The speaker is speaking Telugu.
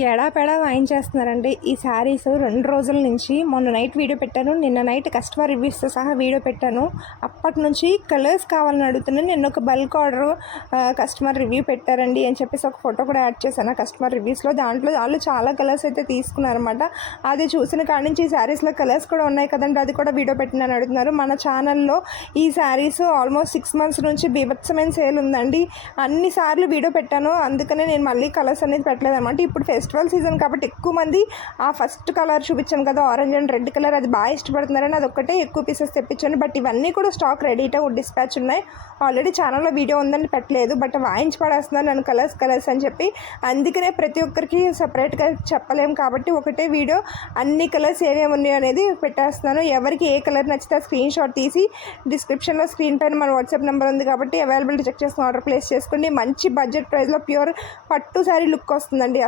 ఎడాపెడా వాయించేస్తున్నారండి ఈ శారీస్ 2 రోజుల నుంచి. మొన్న నైట్ వీడియో పెట్టాను, నిన్న నైట్ కస్టమర్ రివ్యూస్తో సహా వీడియో పెట్టాను. అప్పటి నుంచి కలర్స్ కావాలని అడుగుతున్నాను. నిన్న ఒక బల్క్ ఆర్డర్ కస్టమర్ రివ్యూ పెట్టారండి అని చెప్పేసి ఒక ఫోటో కూడా యాడ్ చేశాను కస్టమర్ రివ్యూస్లో. దాంట్లో వాళ్ళు చాలా కలర్స్ అయితే తీసుకున్నారన్నమాట. అది చూసిన కాడి నుంచి ఈ శారీస్లో కలర్స్ కూడా ఉన్నాయి కదండి, అది కూడా వీడియో పెట్టినని అడుగుతున్నారు. మన ఛానల్లో ఈ శారీస్ ఆల్మోస్ట్ 6 months నుంచి బీభత్సమైన సేల్ ఉందండి. అన్నిసార్లు వీడియో పెట్టాను, అందుకనే నేను మళ్ళీ కలర్స్ అనేది పెట్టలేదు అనమాట. ఇప్పుడు ఫెస్టివల్ సీజన్ కాబట్టి ఎక్కువ మంది ఆ ఫస్ట్ కలర్ చూపించాను కదా, ఆరెంజ్ అండ్ రెడ్ కలర్, అది బాగా ఇష్టపడుతున్నారని అది ఒక్కటే ఎక్కువ పీసెస్ తెప్పించాను. బట్ ఇవన్నీ కూడా స్టాక్ రెడీగా డిస్పాచ్ ఉన్నాయి. ఆల్రెడీ ఛానల్లో వీడియో ఉందని పెట్టలేదు, బట్ వాయించి పడేస్తున్నాను నన్ను కలర్స్ అని చెప్పి. అందుకనే ప్రతి ఒక్కరికి సపరేట్గా చెప్పలేము కాబట్టి ఒకటే వీడియో అన్ని కలర్స్ ఏమేమి ఉన్నాయో అనేది పెట్టేస్తున్నాను. ఎవరికి ఏ కలర్ నచ్చితే స్క్రీన్ షాట్ తీసి డిస్క్రిప్షన్లో స్క్రీన్ పైన మన వాట్సాప్ నెంబర్ ఉంది కాబట్టి అవైలబిలిటీ చెక్ చేసుకుని ఆర్డర్ ప్లేస్ చేసుకోండి. మంచి బడ్జెట్ ప్రైస్లో ప్యూర్ పట్టు శారీ లుక్ వస్తుందండి.